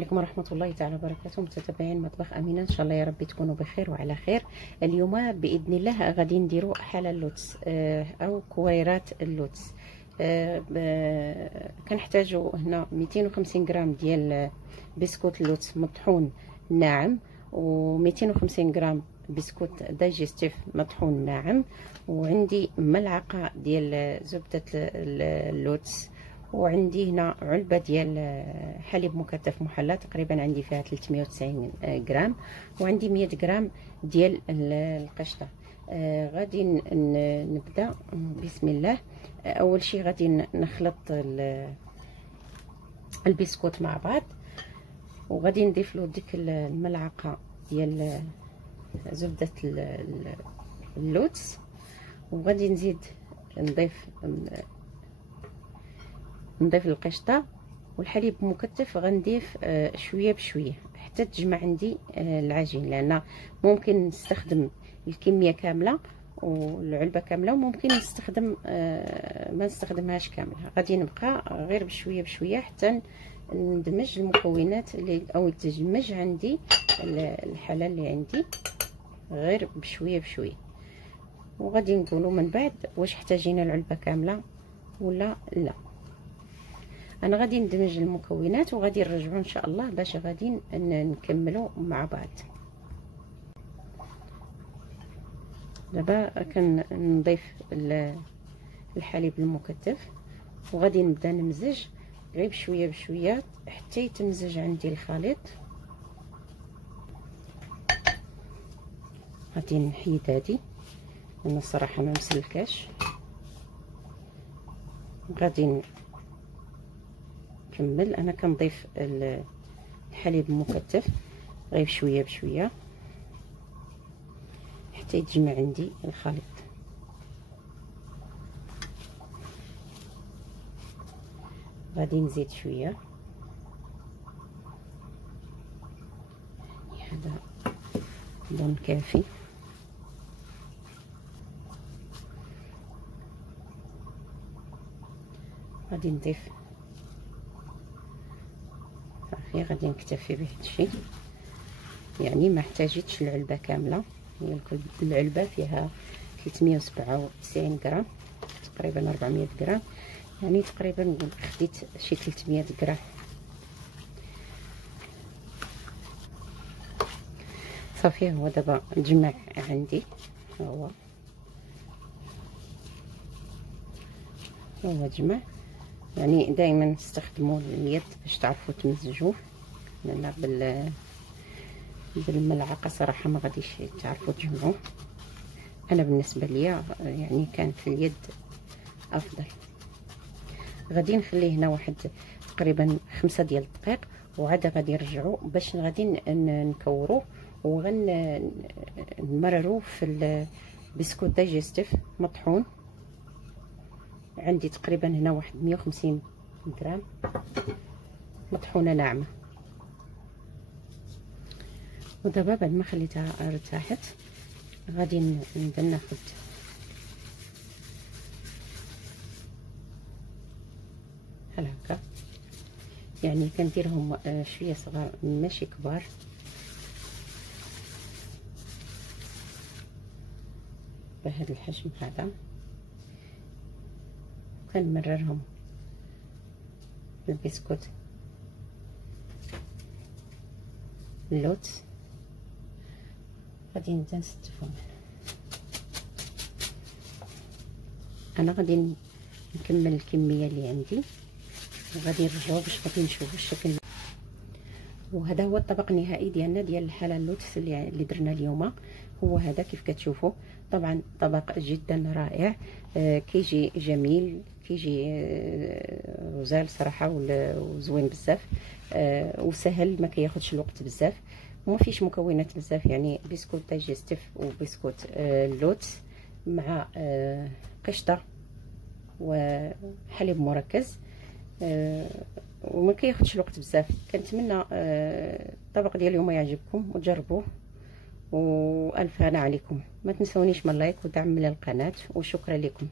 عليكم ورحمه الله تعالى وبركاته. متتبعين مطبخ امينه، ان شاء الله يا رب تكونوا بخير وعلى خير. اليوم باذن الله غادي نديروا حلى اللوتس او كويرات اللوتس. كنحتاجوا هنا 250 غرام ديال بسكوت اللوتس مطحون ناعم، و 250 غرام بسكوت دايجستيف مطحون ناعم، وعندي ملعقه ديال زبده اللوتس، وعندي هنا علبه ديال حليب مكثف محلى تقريبا عندي فيها 390 غرام، وعندي 100 غرام ديال القشطه. غادي نبدا بسم الله. اول شيء غادي نخلط البسكوت مع بعض، وغادي نضيف له ديك الملعقه ديال زبده اللوتس، وغادي نزيد نضيف القشطه والحليب المكثف. غنضيف شويه بشويه حتى تجمع عندي العجين، لان ممكن نستخدم الكميه كامله والعلبه كامله، وممكن نستخدم ما نستخدمهاش كامله. غادي نبقى غير بشويه بشويه حتى ندمج المكونات او تدمج عندي الحلى اللي عندي غير بشويه بشويه. وغادي نقولوا من بعد واش احتاجينا العلبه كامله ولا لا. انا غادي ندمج المكونات وغادي نرجعوا ان شاء الله باش غادي نكملوا مع بعض. دابا كنضيف الحليب المكثف، وغادي نبدا نمزج غير بشويه بشويه حتى يتمزج عندي الخليط. غادي نحيد هادي انا الصراحه ما مسلكاش. غادي نكمل، انا كنضيف الحليب المكثف غير بشويه بشويه حتى يتجمع عندي الخليط. غادي نزيد شويه، هذا ظن كافي. غادي نضيف صافي، غادي نكتفي بهذا الشيء، يعني ما احتاجتش العلبه كامله. هي العلبه فيها 397 غرام، تقريبا 400 غرام، يعني تقريبا نقول خديت شي 300 غرام. صافي هو دابا تجمع عندي، هو جمع. يعني دائما استخدموا اليد باش تعرفوا تمزجوه، لان بالملعقه صراحه ما غاديش تعرفوا تجمعوه. انا بالنسبه ليا يعني كانت اليد افضل. غادي نخليه هنا واحد تقريبا 5 ديال الدقائق، وعاد غادي نرجعوا باش غادي نكوروه نمرروه في البسكوت دايجستيف مطحون. عندي تقريبا هنا واحد 150 غرام مطحونه ناعمه. ودابا بعد ما خليتها ارتاحت غادي نبدا ناخذ بحال هكا، يعني كنديرهم شويه صغار ماشي كبار. بهذا الحجم هذا كنمررهم بالبسكوت اللوتس. غادي نبدا نستفهم. انا غادي نكمل الكميه اللي عندي، وغادي نرجعوا باش غادي نشوفوا الشكل. وهذا هو الطبق النهائي ديالنا ديال الحلى اللوتس اللي درنا اليوم. هو هذا كيف كتشوفوا. طبعا طبق جدا رائع، كيجي جميل، كيجي غزال صراحه وزوين بزاف، وسهل، ما كياخذش الوقت بزاف، وما فيش مكونات بزاف. يعني بسكوت دايجستيف وبسكوت اللوتس مع قشطه وحليب مركز، وما كياخذش الوقت بزاف. كنتمنى الطبق ديال اليوم يعجبكم وتجربوه، والف هنا عليكم. ما تنسونيش من لايك ودعم للقناه، وشكرا لكم.